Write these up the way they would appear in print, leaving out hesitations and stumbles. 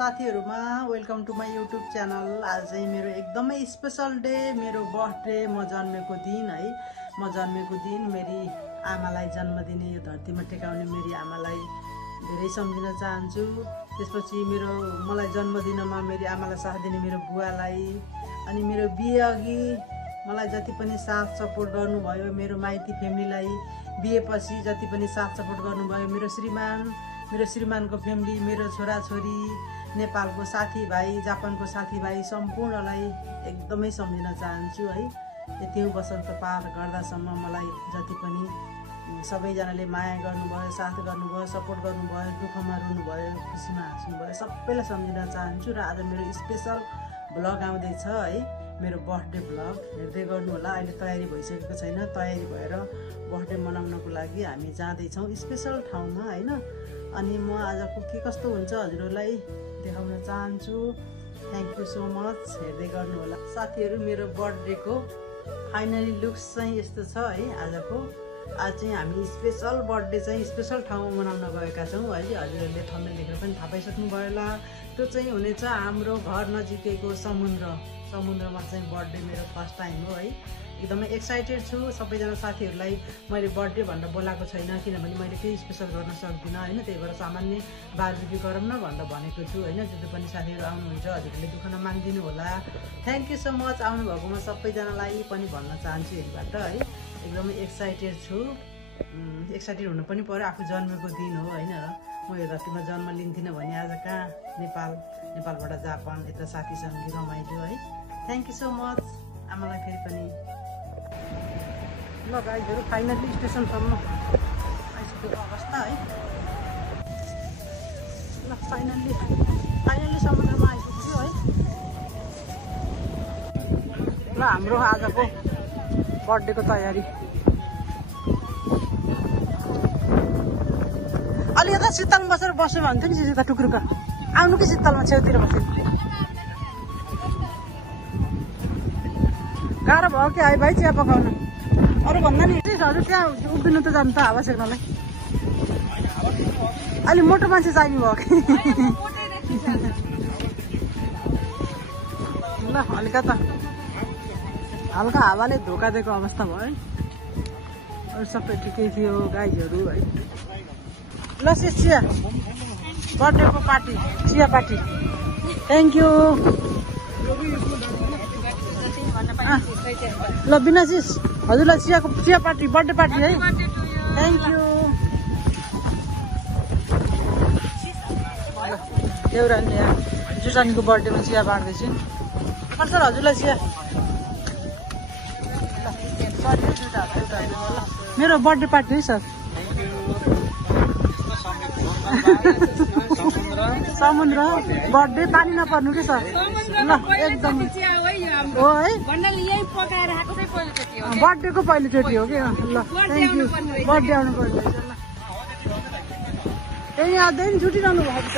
साथीहरुमा welcome to my YouTube channel. आज चाहिँ मेरो एकदमै स्पेशल डे, मेरो बर्थडे, म जन्मेको दिन है। म जन्मेको दिन मेरी आमालाई जन्म दिने, यो धरतीमा टेकाउने मेरी आमालाई धेरै सम्झिन चाहन्छु। त्यसपछि मलाई जन्म दिनमा मेरी आमालाई साथ दिने मेरो बुवालाई, अनि मेरो बिहे अघि मलाई जति पनि साथ सपोर्ट गर्नुभयो, मेरो माइती फ्यामिलीलाई बिहेपछि जति पनि साथ सपोर्ट गर्नुभयो, मेरो श्रीमानको फ्यामिली, मेरो छोराछोरी, नेपालको साथीभाइ, जापानको साथीभाइ सम्पूर्णलाई एकदमै सम्झिन चाहन्छु है। यति वसन्त पार गर्दासम्म मलाई जति पनि सबैजनाले माया गर्नुभयो, साथ गर्नुभयो, सपोर्ट गर्नुभयो, दुःखमा रुनुभयो, खुसीमा हाँस्नुभयो, सबैलाई सम्झिन चाहन्छु। र आज मेरो स्पेशल भ्लग आउँदैछ है, मेरो बर्थडे भ्लग हेर्दै गर्नु होला। अहिले तयारी भइसकेको छैन, तयारी भएर बर्थडे मनाउनको लागि हामी जाँदैछौँ स्पेशल ठाउँमा होइन। अनि म आजको के कस्तो हुन्छ हजुरहरूलाई देखाउन चाहन्छु। थ्याङ्क यू सो मच, हेर्दै गर्नु होला साथीहरू। मेरो बर्थडेको फाइनली लुक्स चाहिँ यस्तो छ है आजको। आज चाहिँ हामी स्पेशल बर्थडे चाहिँ स्पेशल ठाउँमा मनाउन गएका छौँ है। हजुरहरूले थम्बनेल देखेर पनि थाहा पाइसक्नुभयो होला। त्यो चाहिँ हुनेछ हाम्रो घर नजिकैको समुद्रमा चाहिँ बर्थडे मेरो फर्स्ट टाइम हो है। एकदमै एक्साइटेड छु। सबैजना साथीहरूलाई मैले बर्थडे भनेर बोलाएको छैन, किनभने मैले केही स्पेसल गर्न सक्दिनँ होइन। त्यही भएर सामान्य बारबेक्यू गरौँ न भनेर भनेको छु होइन। जो पनि साथीहरू आउनुहुन्छ हजुरहरूले दुःख नमानिदिनु होला। थ्याङ्क यू सो मच, आउनुभएकोमा सबैजनालाई पनि भन्न चाहन्छु यहीबाट है। एकदमै एक्साइटेड छु। एक्साइटेड हुनु पनि पर्यो, आफू जन्मेको दिन हो होइन। म यो धरतीमा जन्म लिन्थिनँ भने आज कहाँ नेपालबाट जापान यता साथीसँग रमाइलो है। थ्याङ्क यू सो मच आमालाई फेरि पनि। ल गाइजहरू फाइनल्ली स्टेसनसम्म आइसकेको अवस्था है। ल फाइनल्ली समुद्रमा आइपुग्यो है। ल हाम्रो आजको बर्थडेको तयारी अलि यता शीतलमा बसेर बस्यो भन्थ्यो नि। यता टुक्रुका आउनु कि शीतलमा छेउतिर बस्यो। गाह्रो भयो कि है भाइ चिया पकाउन। अरू भन्दा नि हजुर त्यहाँ उभिनु त जानु त हावा सेक्नलाई। अलि मोटो मान्छे चाहिने भयो कि। ल हल्का हावाले धोका दिएको अवस्था भयो है। अरू सबै ठिकै थियो गाइजहरू है। ल चिया बर्थडेको पार्टी, चिया पार्टी। Thank you. ल बिनासिस हजुरलाई चिया पार्टी, बर्थडे पार्टी है। Thank you. देउरानी जुसानीको बर्थडेमा चिया बाँड्दैछु। सर हजुरलाई चिया। मेरो बर्थडे पार्टी है सर। समुद्र बर्थडे पानी नपर्नु कि सर। ल एकदम हो है, बर्थडेको पहिलोचोटि हो कि। ल थ्याङ्क यू। बर्थडे आउनु पर्छ। त्यही आउँदैन छुटिरहनु भएको छ।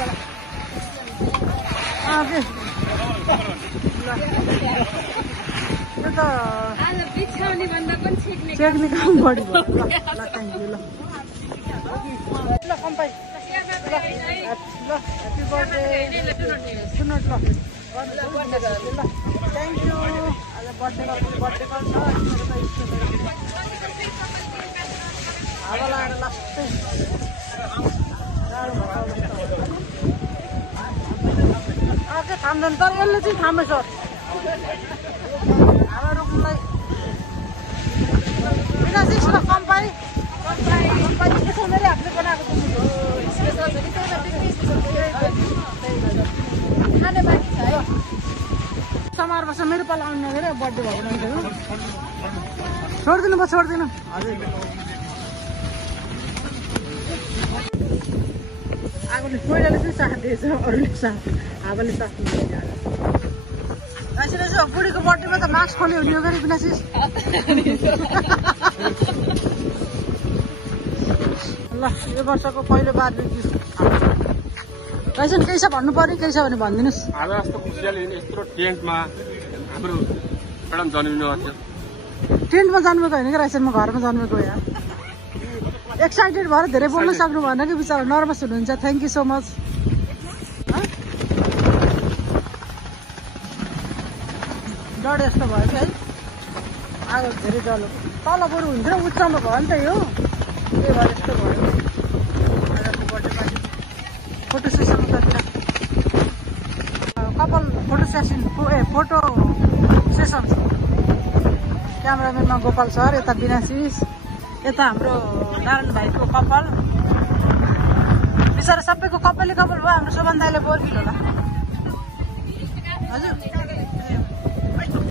यो त चेक्ने काम बढी भयो। ल थ्याङ्क यू। ल कम्पाई। ल ह्याप्पी बर्थडे। सुन्नु ल थ्याङ्क यू। आज बर्थडे गर्छ। हावा लगाएर लास्टै के थाम्दैन तर यसले चाहिँ थाम्यो सर। हावा रोक्नुलाई कम्पाई मेरै हातले बनाएको समार बस्छ। मेरो पाला आउनु नगेर बर्थडे भएको मान्छे हो। छोडिदिनु म छोड्दिनँ हजुर। आगोले कोइलाले चाहिँ साथ दिएछ, अरूले साथ हावाले साथ दिन्छ। बुढीको बर्थडेमा त मास्क खोल्यो हुने हो गरी बिनासिस। ल यो वर्षको पहिलो बारबेक्यू कैसन केही छ भन्नु पर्यो, केही छ भने भनिदिनुहोस्। आज जस्तो खुसियाली यत्रो टेन्टमा हाम्रो म्याडम जन्मिनु थियो। टेन्टमा जन्मेको होइन कि रहेछ, म घरमा जन्मेको यार। एक्साइटेड भएर धेरै बोल्न सक्नु भएन कि बिचरा नर्भस हुनुहुन्छ। Thank you so much. डढे जस्तो भयो कि है आगो धेरै डल्लो तल बरु हुन्थ्यो उच्चमा भयो नि त यो त्यही भएर यस्तो भयो आजको बर्थडे पार्टी फोटो सेसन उतातिर कपाल फोटो सेसन फोटो सेसन क्यामेराम्यानमा गोपाल सर यता बिनासिस यता हाम्रो नारायण भाइको कपाल बिचरा सबैको कपालै कपाल भयो हाम्रो शोभन दाइले बोर्किल होला हजुर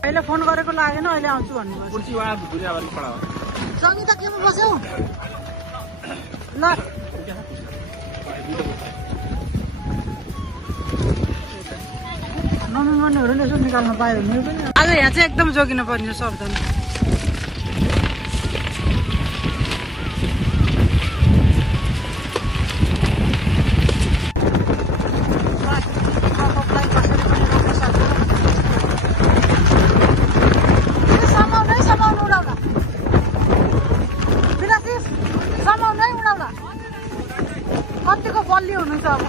अहिले फोन गरेको लागेन अहिले आउँछु भन्नुभयो सङ्गीता केमा बस्यौ ल नमिल्नेहरूले यसो निकाल्न पायो भने पनि आज यहाँ चाहिँ एकदम जोगिन पर्ने शब्दमा कतिको बलियो हुनुहुन्छ अब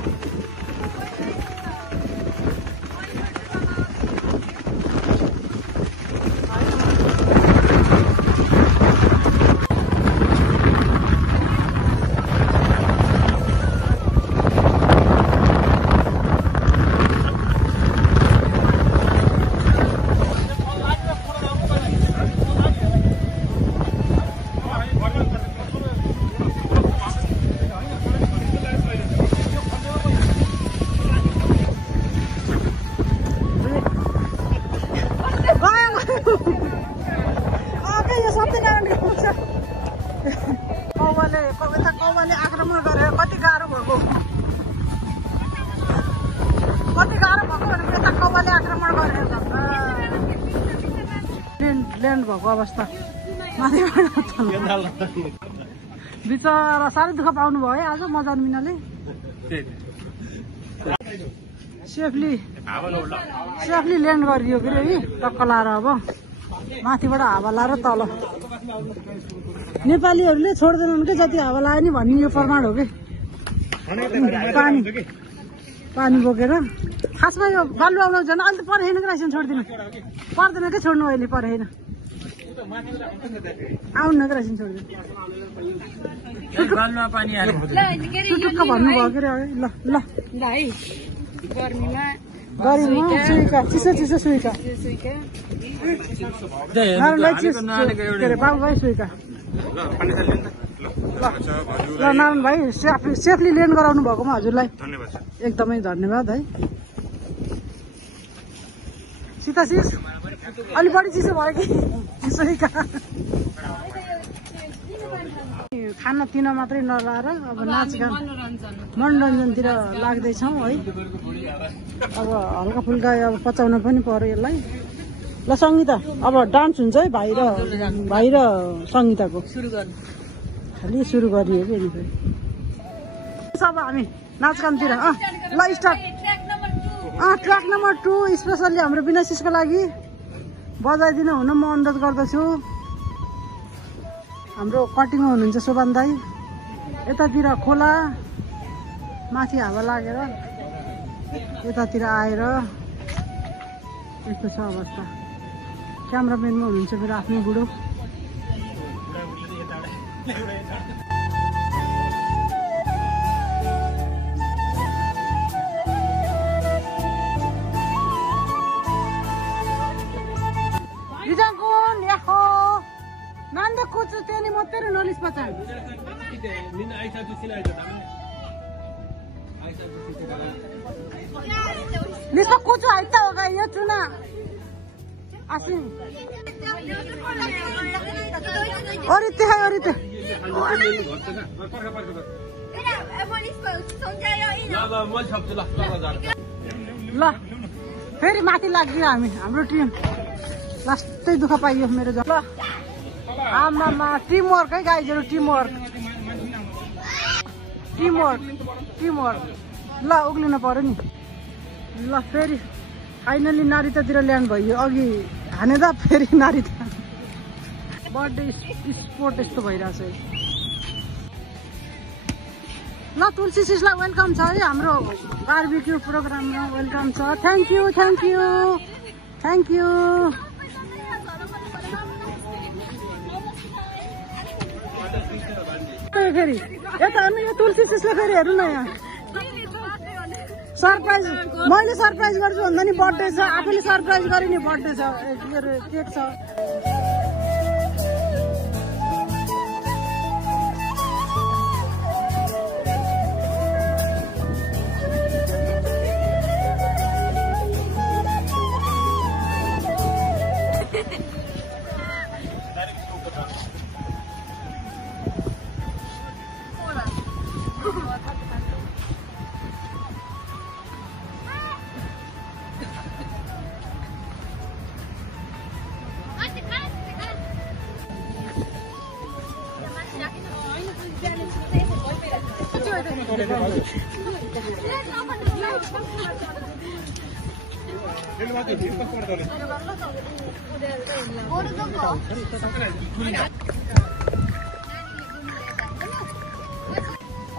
कौवाले आक्रमण गरेर कति गाह्रो भएको भने यता कौवाले आक्रमण गरेर ल्यान्ड भएको अवस्था माथिबाट बिचरा साह्रै दुःख पाउनु भयो है आज म जन्मिनाले सेफली ल्यान्ड गरिदियो के अरे टक्क लाएर अब माथिबाट हावा लाएर तल नेपालीहरूले छोड्दैनन् कि जति हावा लायो नि भन्ने यो प्रमाण हो कि पानी बोकेर खासमा यो बालुवा आउनु झन् अहिले त परेन कि रहेछ छोडिदिनु पर्दैन कि छोड्नु अहिले परेन आउनु कि रहेछ छोडिदिनु टुटुक्क भन्नुभयो के अरे ल ल गर्मीमा सुइका चिसो सुइका बाबु भाइ सुइका ल नारायण भाइ सेफली ल्यान्ड गराउनु भएकोमा हजुरलाई एकदमै धन्यवाद है सीताशिष अलि बढी चिसो भयो कि सुइका खाना पिना मात्रै नलाएर अब नाचगान मनोरञ्जनतिर लाग्दैछौँ है अब हल्का फुल्का अब पचाउन पनि पर्यो यसलाई ल सङ्गीता अब डान्स हुन्छ है भाइ र सङ्गीताको खालि सुरु गरियो कि फेरि अब हामी नाचगानतिर ल स्टार्ट ट्र्याक नम्बर 2 स्पेसल्ली हाम्रो बिनासिसको लागि बजाइदिनु हुन म अनुरोध गर्दछु हाम्रो कटिङमा हुनुहुन्छ शोभन दाई यतातिर खोला माथि हावा लागेर यतातिर आएर यस्तो छ अवस्था क्यामराम्यानमा हुनुहुन्छ मेरो आफ्नो बुढो 난데 고추 때니 못 때려 놀리스 빠짱. 리스 고추 아이따 와가 이어주나. 아신. 어리때 해 어리때. ल फेरि माथि लाग्यो हाम्रो टिम लास्टै दुःख पाइयो मेरो ल आमामा टिमवर्क है गाइजहरू टिमवर्क ल उक्लिनु पर्यो नि ल फेरि फाइनली नारितातिर ल्यान्ड भयो अघि हानेदा फेरि नारिता बर्थडे स्पोर्ट यस्तो भइरहेछ है ल तुलसी सिसलाई वेलकम छ है हाम्रो बारबिक्यू प्रोग्राममा वेलकम छ थ्याङ्क यू फेरि यता हेर्नु यो तुलसी त्यसले फेरि हेर्नु न यहाँ सरप्राइज मैले सरप्राइज गर्छु भन्दा नि बर्थडे छ आफैले सरप्राइज गरे नि बर्थडे छ केक छ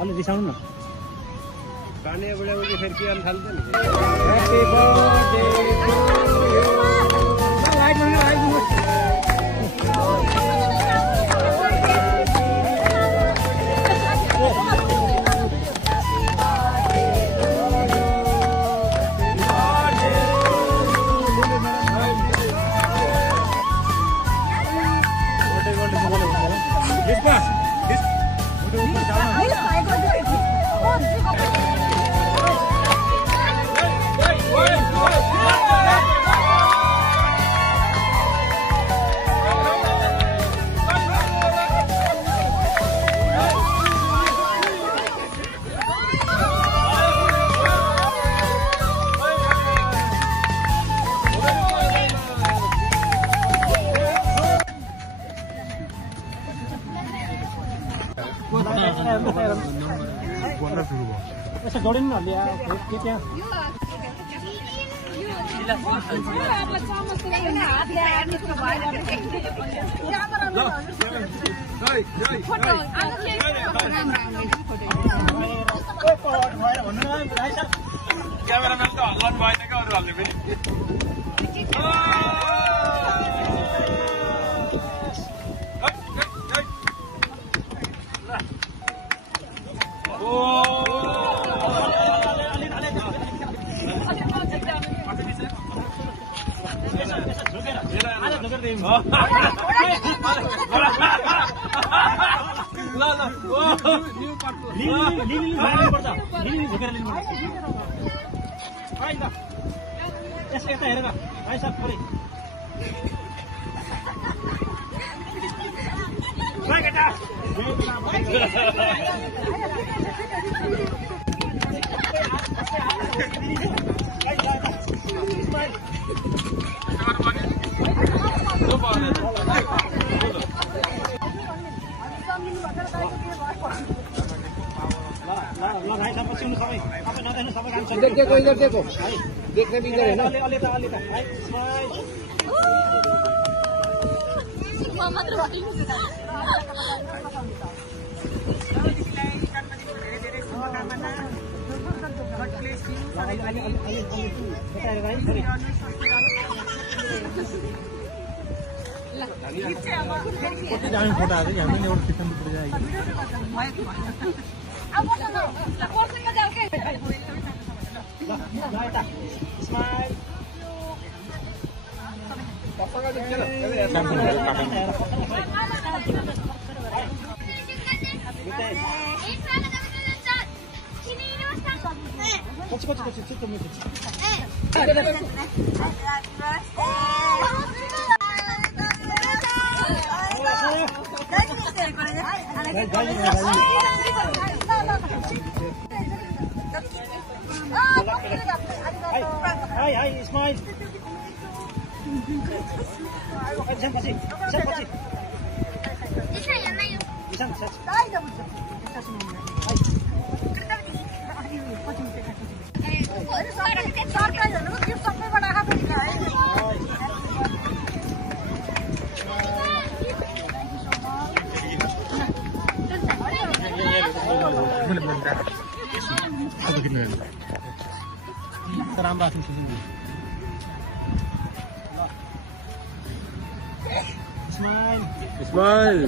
अलि रिसाउनु न गाने बडे बडे फेरि के थाल्छ नि happy birthday to you light गर्नु यसो जोडिनु न ल्या के त्यहाँ क्यामेराम्यान त हल्लाउनु भएन क्या अरूहरूले पनि यता हेरेर आइसक परे देखो इधर देखो देखने भी इधर है ना फोटो आएको हामीले एउटा सिस्टम पड़ जाएगी smile Hai, Ismail. Terambah sini. Smile. Smile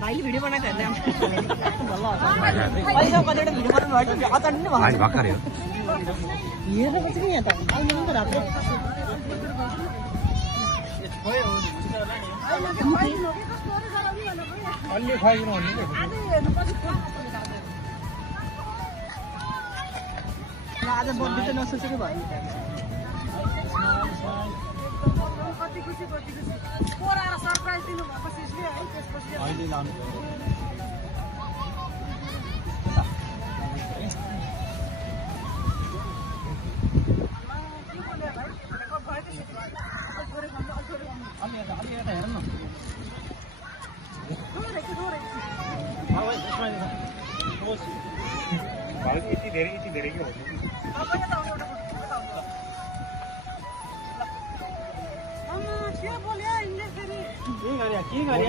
भाइले भिडियो बनाएको हेर्दै पैसा कतिवटा भिडियो बनाउनु भयो अचार नि भयो भर्खर हेर्नु पर्छ नि यहाँ त आउनु त रातो अलि खाइदिनु भन्नु आज बर्थडे त नसोचेको भयो कति खुसी पोराएर सरप्राइज दिनु भएपछि है त्यसपछि अहिले लानु यति धेरै के हो के गरे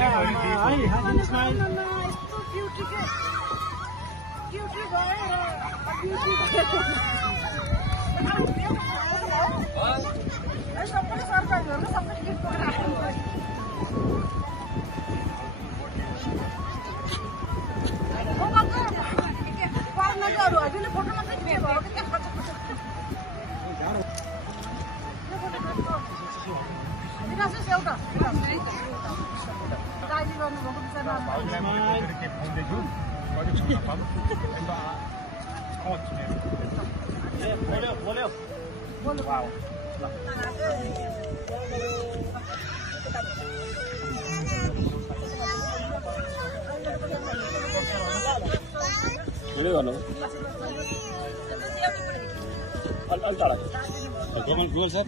सर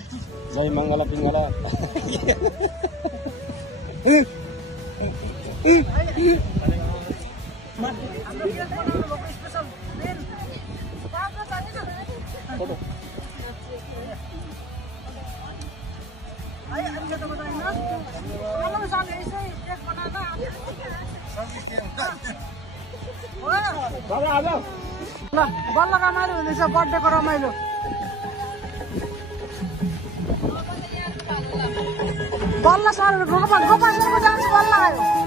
जय मङ्गला पिङ्गला बल्ल रमाइलो हुँदैछ बर्थडेको रमाइलो बल्ल सर गोपालको डान्स बल्ल आयो